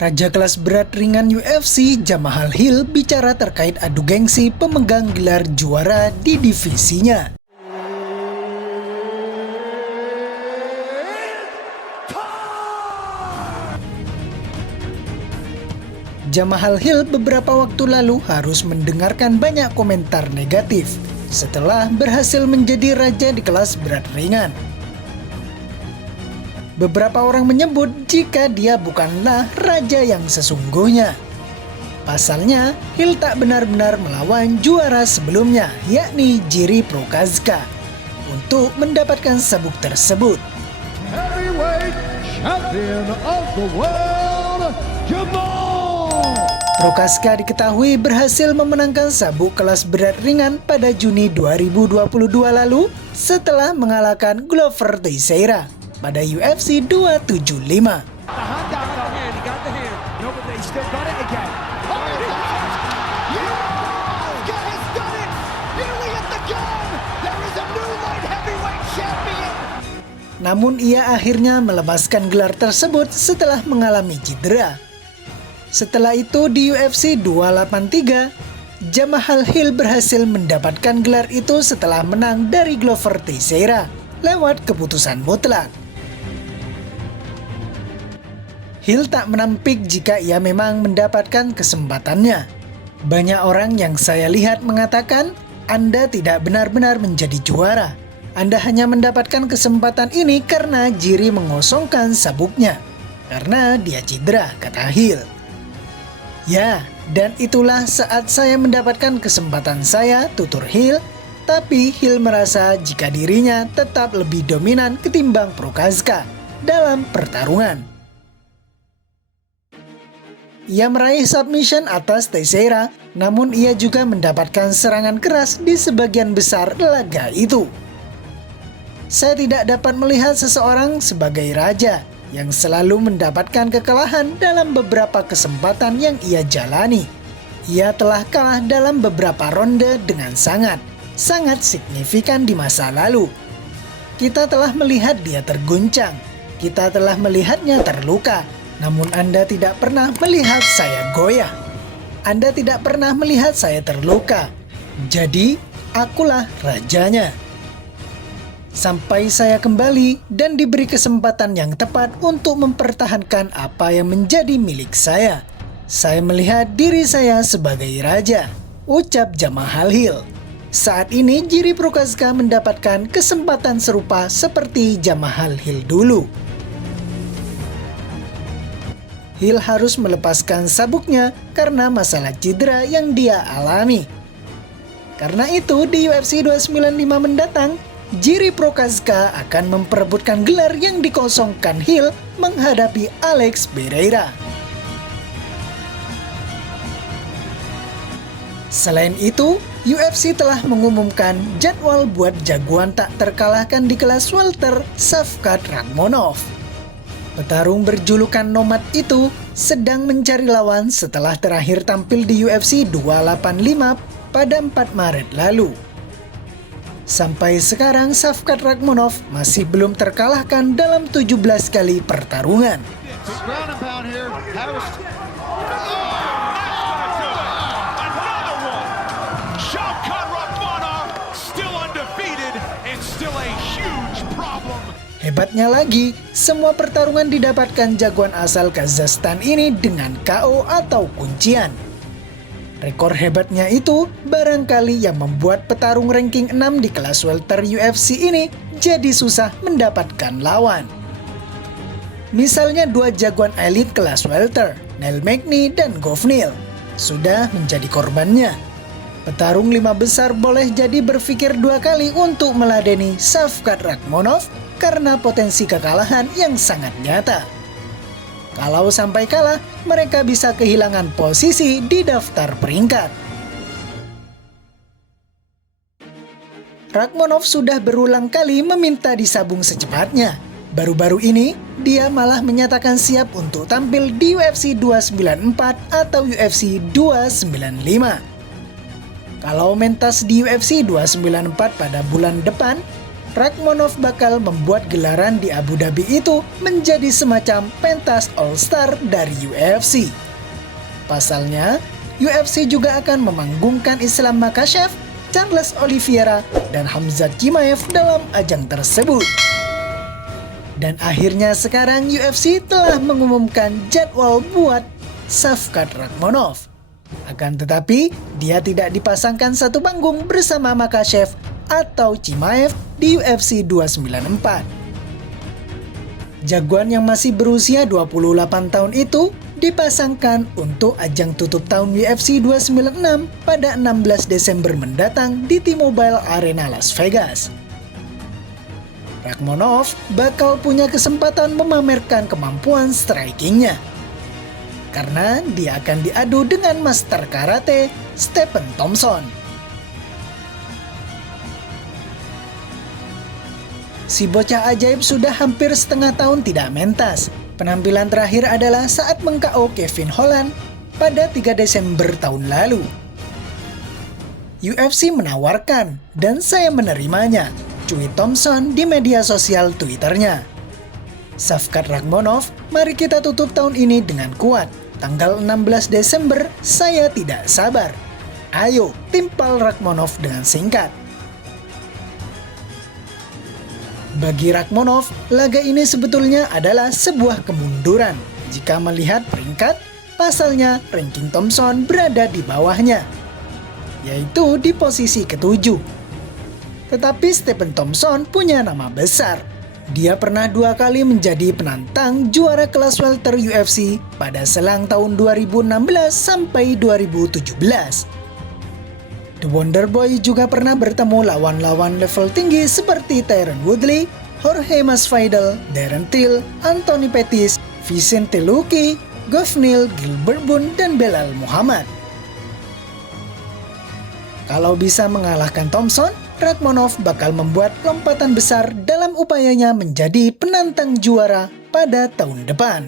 Raja kelas berat ringan UFC Jamahal Hill bicara terkait adu gengsi pemegang gelar juara di divisinya. Jamahal Hill beberapa waktu lalu harus mendengarkan banyak komentar negatif setelah berhasil menjadi raja di kelas berat ringan. Beberapa orang menyebut jika dia bukanlah raja yang sesungguhnya. Pasalnya, Hill tak benar-benar melawan juara sebelumnya, yakni Jiri Prochazka, untuk mendapatkan sabuk tersebut. Heavyweight champion of the world, Jamal! Prochazka diketahui berhasil memenangkan sabuk kelas berat ringan pada Juni 2022 lalu setelah mengalahkan Glover Teixeira pada UFC 275. Namun ia akhirnya melepaskan gelar tersebut setelah mengalami cedera. Setelah itu di UFC 283, Jamahal Hill berhasil mendapatkan gelar itu setelah menang dari Glover Teixeira lewat keputusan mutlak. Hill tak menampik jika ia memang mendapatkan kesempatannya. Banyak orang yang saya lihat mengatakan, Anda tidak benar-benar menjadi juara. Anda hanya mendapatkan kesempatan ini karena Jiri mengosongkan sabuknya. Karena dia cedera, kata Hill. Ya, dan itulah saat saya mendapatkan kesempatan saya, tutur Hill. Tapi Hill merasa jika dirinya tetap lebih dominan ketimbang Prochazka dalam pertarungan. Ia meraih submission atas Teixeira, namun ia juga mendapatkan serangan keras di sebagian besar laga itu. Saya tidak dapat melihat seseorang sebagai raja yang selalu mendapatkan kekalahan dalam beberapa kesempatan yang ia jalani. Ia telah kalah dalam beberapa ronde dengan sangat signifikan di masa lalu. Kita telah melihat dia terguncang. Kita telah melihatnya terluka. Namun Anda tidak pernah melihat saya goyah. Anda tidak pernah melihat saya terluka. Jadi, akulah rajanya. Sampai saya kembali dan diberi kesempatan yang tepat untuk mempertahankan apa yang menjadi milik saya. Saya melihat diri saya sebagai raja, ucap Jamahal Hill. Saat ini Jiri Prochazka mendapatkan kesempatan serupa seperti Jamahal Hill dulu. Hill harus melepaskan sabuknya karena masalah cedera yang dia alami. Karena itu di UFC 295 mendatang, Jiri Prochazka akan memperebutkan gelar yang dikosongkan Hill menghadapi Alex Pereira. Selain itu, UFC telah mengumumkan jadwal buat jagoan tak terkalahkan di kelas welter Shavkat Rakhmonov. Petarung berjulukan Nomad itu sedang mencari lawan setelah terakhir tampil di UFC 285 pada 4 Maret lalu. Sampai sekarang Shavkat Rakhmonov masih belum terkalahkan dalam 17 kali pertarungan. Hebatnya lagi, semua pertarungan didapatkan jagoan asal Kazakhstan ini dengan KO atau kuncian. Rekor hebatnya itu barangkali yang membuat petarung ranking 6 di kelas welter UFC ini jadi susah mendapatkan lawan. Misalnya dua jagoan elit kelas welter, Neil Magny dan Geoff Neal, sudah menjadi korbannya. Petarung 5 besar boleh jadi berpikir 2 kali untuk meladeni Shavkat Rakhmonov karena potensi kekalahan yang sangat nyata. Kalau sampai kalah, mereka bisa kehilangan posisi di daftar peringkat. Rakhmonov sudah berulang kali meminta disabung secepatnya. Baru-baru ini, dia malah menyatakan siap untuk tampil di UFC 294 atau UFC 295. Kalau mentas di UFC 294 pada bulan depan, Rakhmonov bakal membuat gelaran di Abu Dhabi itu menjadi semacam pentas All-Star dari UFC. Pasalnya, UFC juga akan memanggungkan Islam Makhachev, Charles Oliveira, dan Khamzat Chimaev dalam ajang tersebut. Dan akhirnya sekarang UFC telah mengumumkan jadwal buat Shavkat Rakhmonov. Akan tetapi, dia tidak dipasangkan satu panggung bersama Makhachev atau Chimaev di UFC 294. Jagoan yang masih berusia 28 tahun itu dipasangkan untuk ajang tutup tahun UFC 296 pada 16 Desember mendatang di T-Mobile Arena Las Vegas. Rakhmonov bakal punya kesempatan memamerkan kemampuan strikingnya, karena dia akan diadu dengan master karate Stephen Thompson. Si bocah ajaib sudah hampir setengah tahun tidak mentas. Penampilan terakhir adalah saat meng-KO Kevin Holland pada 3 Desember tahun lalu. UFC menawarkan, dan saya menerimanya, cuit Thompson di media sosial Twitternya. Shavkat Rakhmonov, mari kita tutup tahun ini dengan kuat. Tanggal 16 Desember, saya tidak sabar. Ayo, timpal Rakhmonov dengan singkat. Bagi Rakhmonov, laga ini sebetulnya adalah sebuah kemunduran. Jika melihat peringkat, pasalnya ranking Thompson berada di bawahnya, yaitu di posisi ke-7. Tetapi Stephen Thompson punya nama besar. Dia pernah 2 kali menjadi penantang juara kelas welter UFC pada selang tahun 2016 sampai 2017. The Wonder Boy juga pernah bertemu lawan-lawan level tinggi seperti Tyron Woodley, Jorge Masvidal, Darren Till, Anthony Pettis, Vicente Luque, Geoff Neal, Gilbert Burns, dan Belal Muhammad. Kalau bisa mengalahkan Thompson, Rakhmonov bakal membuat lompatan besar dalam upayanya menjadi penantang juara pada tahun depan.